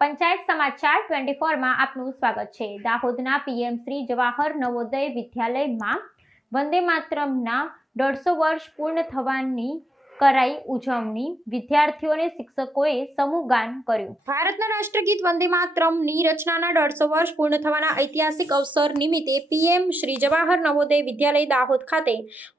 પંચાયત સમાચાર 24 માં આપનું સ્વાગત છે। દાહોદના પીએમ શ્રી જવાહર નવોદય વિદ્યાલયમાં વંદે માતરમના 150 વર્ષ પૂર્ણ થવાની કરાઈ ઉજવણી। વિદ્યાર્થીઓને શિક્ષકોએ સમૂહગાન કર્યું। ભારતના રાષ્ટ્રગીત વંદે માતરમની રચનાના 150 વર્ષ પૂર્ણ થવાના ઐતિહાસિક અવસર નિમિત્તે પીએમ શ્રી જવાહર નવોદય વિદ્યાલય દાહોદ ખાતે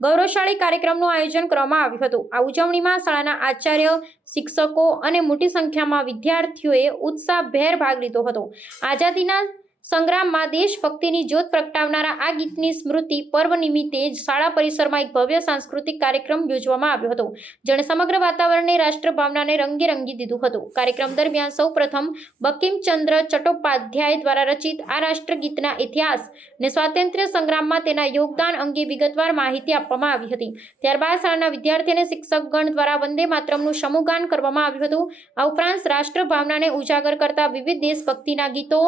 ગૌરવશાળી કાર્યક્રમનું આયોજન કરવામાં આવ્યું હતું। આ ઉજવણીમાં શાળાના આચાર્ય, શિક્ષકો અને મોટી સંખ્યામાં વિદ્યાર્થીઓએ ઉત્સાહભેર ભાગ લીધો હતો। આઝાદીના સંગ્રામમાં દેશભક્તિની જ્યોત પ્રગટાવનારા આ ગીતની સ્મૃતિ પર્વ નિમિત્તે શાળા પરિસરમાં એક ભવ્ય સાંસ્કૃતિક કાર્યક્રમ યોજવામાં આવ્યો હતો, જેણે સમગ્ર વાતાવરણને રાષ્ટ્રભાવનાને રંગે રંગી દીધું હતું। કાર્યક્રમ દરમિયાન સૌપ્રથમ બંકિમચંદ્ર ચટ્ટોપાધ્યાય દ્વારા રચિત આ રાષ્ટ્રગીતના ઇતિહાસ અને સ્વાતંત્ર્ય સંગ્રામમાં તેના યોગદાન અંગે વિગતવાર માહિતી આપવામાં આવી હતી। ત્યારબાદ શાળાના વિદ્યાર્થી અને શિક્ષકગણ દ્વારા વંદે માતરમનું સમૂહગાન કરવામાં આવ્યું હતું। આ ઉપરાંત રાષ્ટ્રભાવનાને ઉજાગર કરતા વિવિધ દેશભક્તિના ગીતો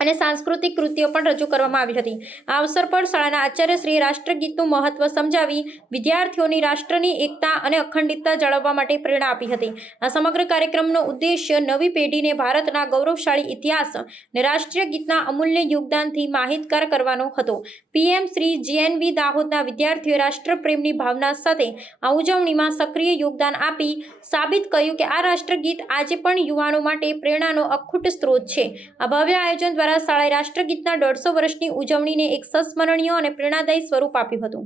અને સાંસ્કૃતિક કૃતિઓ પણ રજૂ કરવામાં આવી હતી। આ અવસર પર શાળાના આચાર્યશ્રીએ રાષ્ટ્રગીતનું મહત્વ સમજાવી વિદ્યાર્થીઓની રાષ્ટ્રની એકતા અને અખંડિતતા જાળવવા માટે પ્રેરણા આપી હતી। આ સમગ્ર કાર્યક્રમનો ઉદ્દેશ્ય નવી પેઢીને ભારતના ગૌરવશાળી ઇતિહાસ અને રાષ્ટ્રીય ગીતના અમૂલ્ય યોગદાનથી માહિતગાર કરવાનો હતો। પીએમ શ્રી જીએનવી દાહોદના વિદ્યાર્થીઓએ રાષ્ટ્રપ્રેમની ભાવના સાથે આ ઉજવણીમાં સક્રિય યોગદાન આપી સાબિત કર્યું કે આ રાષ્ટ્રગીત આજે પણ યુવાનો માટે પ્રેરણાનો અખૂટ સ્ત્રોત છે। આ ભવ્ય આયોજન દ્વારા શાળાએ રાષ્ટ્રગીતના 150 વર્ષની ઉજવણીને એક સંસ્મરણીય અને પ્રેરણાદાયી સ્વરૂપ આપ્યું હતું।